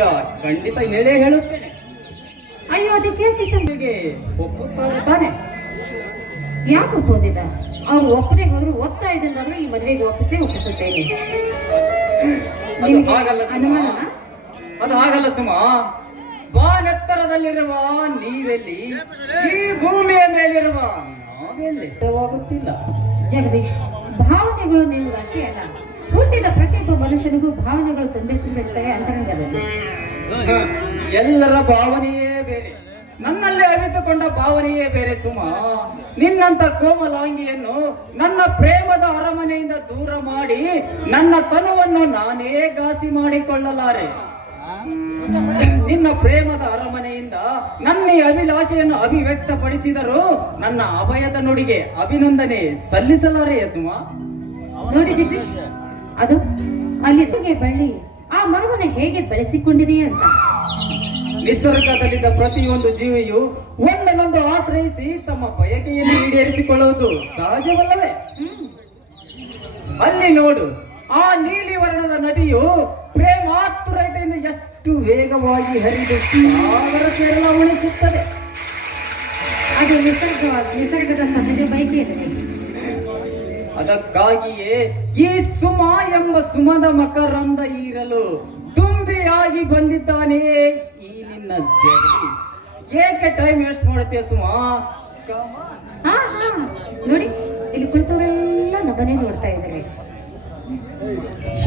ಖಂಡಿತ ಹೇಳೇ ಹೇಳುತ್ತೇನೆ. ಅಯ್ಯೋ, ಅದಕ್ಕೆ ಕೃಷ್ಣನಿಗೆ ಒಪ್ಪುತ್ತಾರೆ ತಾನೆ? ಯಾಕೆ ಒಪ್ಪೋದಿಲ್ಲ? ಅವ್ರು ಒಪ್ಪದೆ ಹೋದ್ರು ಒತ್ತಾಯದಿಂದಾದ್ರೂ ಈ ಮದುವೆಗೆ ಒಪ್ಪಿಸುತ್ತೇನೆ. ಅನುಮಾನ? ಅದು ಹಾಗಲ್ಲ ಸುಮ. ಬಾನೆತ್ತರದಲ್ಲಿರುವ ನೀವೆಲ್ಲಿ, ಈ ಭೂಮಿಯ ಮೇಲಿರುವ ನಾವೆಲ್ಲಿ ಗೊತ್ತಿಲ್ಲ. ಜಗದೀಶ್, ಭಾವನೆಗಳು ನಿಲ್ಲುವುದಷ್ಟೇ ಅಲ್ಲ, ಹುಟ್ಟಿದ ಪ್ರತಿಯೊಬ್ಬ ಮನುಷ್ಯನಿಗೂ ಭಾವನೆಗಳು ತುಂಬಿರ್ತವೆ ಅಂತರಂಗದಲ್ಲಿ. ಎಲ್ಲರ ಭಾವನೆಯೇ ಬೇರೆ, ನನ್ನಲ್ಲಿ ಅವಿತುಕೊಂಡ ಭಾವನೆಯೇ ಬೇರೆ ಸುಮ. ನಿನ್ನಂತ ಕೋಮಲಾಂಗಿಯನ್ನು ನನ್ನ ಪ್ರೇಮದ ಅರಮನೆಯಿಂದ ದೂರ ಮಾಡಿ ನನ್ನ ತನವನ್ನು ನಾನೇ ಘಾಸಿ ಮಾಡಿಕೊಳ್ಳಲಾರೆ. ನಿನ್ನ ಪ್ರೇಮದ ಅರಮನೆಯಿಂದ ನನ್ನ ಈ ಅಭಿಲಾಷೆಯನ್ನು ಅಭಿವ್ಯಕ್ತಪಡಿಸಿದರೂ ನನ್ನ ಅಭಯದ ನುಡಿಗೆ ಅಭಿನಂದನೆ ಸಲ್ಲಿಸಲಾರೆಯ ಸುಮ. ನೋಡಿ ಜಗದೀಶ್, ಅದು ಅಲ್ಲಿ ಬಳ್ಳಿ ಆ ಮರವನ್ನು ಹೇಗೆ ಬೆಳೆಸಿಕೊಂಡಿದೆ ಅಂತ. ನಿಸರ್ಗದಲ್ಲಿದ್ದ ಪ್ರತಿಯೊಂದು ಜೀವಿಯು ಒಂದನ್ನೊಂದು ಆಶ್ರಯಿಸಿ ತಮ್ಮ ಬಯಕೆಯನ್ನು ಈಡೇರಿಸಿಕೊಳ್ಳುವುದು ಸಹಜವಲ್ಲವೇ? ಅಲ್ಲಿ ನೋಡು, ಆ ನೀಲಿ ವರ್ಣದ ನದಿಯು ಪ್ರೇಮಾತುರತೆಯಿಂದ ಎಷ್ಟು ವೇಗವಾಗಿ ಹರಿದು ಸಾಗರ ಸೇರಲು ಉಳಿಸುತ್ತದೆ. ಅದು ನಿಸರ್ಗದ ಸಹಜ ಬಯಕೆಯಿದೆ. ಅದಕ್ಕಾಗಿಯೇ ಈ ಸುಮ ಎಂಬ ಸುಮದ ಮಕರಂದ ಇರಲು ತುಂಬಿಯಾಗಿ ಬಂದಿದ್ದಾನೆ ಈ ನಿನ್ನ ಜಗದೀಶ್. ಏಕೆ ಟೈಮ್ ವೇಸ್ಟ್ ಮಾಡುತ್ತೀಯ ಸುಮ? ನೋಡಿ, ಇಲ್ಲಿ ಕುಳಿತವರೆಲ್ಲ ನಮ್ಮನೆ ನೋಡ್ತಾ ಇದ್ದಾರೆ.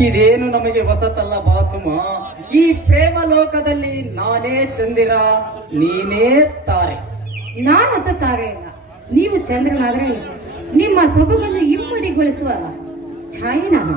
ಇದೇನು ನಮಗೆ ಹೊಸತಲ್ಲ ಬಾ ಸುಮ. ಈ ಪ್ರೇಮ ಲೋಕದಲ್ಲಿ ನಾನೇ ಚಂದಿರ, ನೀನೇ ತಾರೆ. ನಾನಂತ ತಾರೆ ಇಲ್ಲ, ನೀವು ಚಂದ್ರನಾದ್ರೆ ನಿಮ್ಮ ಸೊಬಗನ್ನು ಇಮ್ಮಡಿಗೊಳಿಸುವ ಛಾಯೆ ನಾನು.